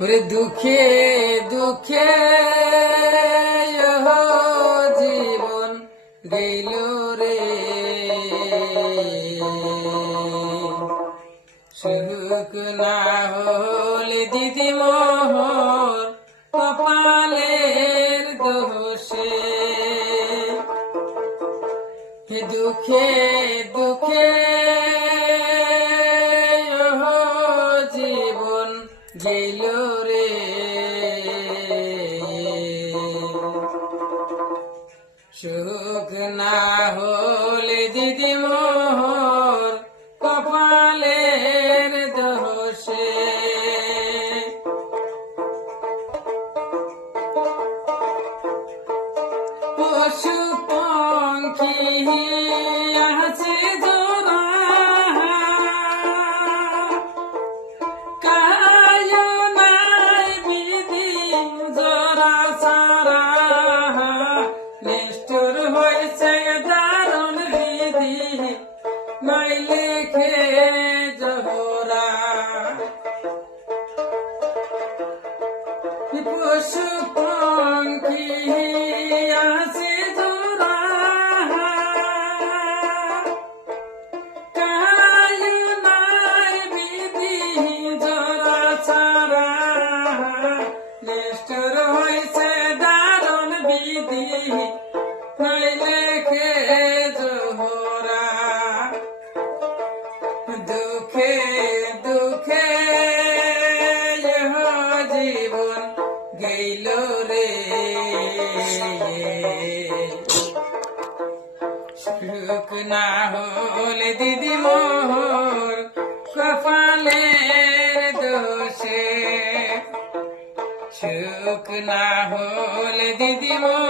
ওরে দুঃখে দুঃখে জীবন গেল রে, সুখ না হলে দিদি মোহর কপালের দোষে। দুঃখে দুঃখে জীবন গেল রে, সুখ না হলে দিদি মোহর কপালের দোষে। পশু পঙ্খী আছে জোড়া, কায় নাই বিধি জোড়া সারা, নিষ্ঠুর হয়েছে দারুণ বিধি নাই লেখে জোড়া। পশু পঙ্খী আছে জোড়া, কায় নাই বিধি জোড়া ছাড়া, নিষ্ঠুর হয়েছে দারুণ বিধি নাই লেখে জোড়া। দুঃখে দুঃখে জীবন গেল রে, সুখ না হলে দিদি মোহর কপালের দোষে, সুখ না হলে দিদি মোহর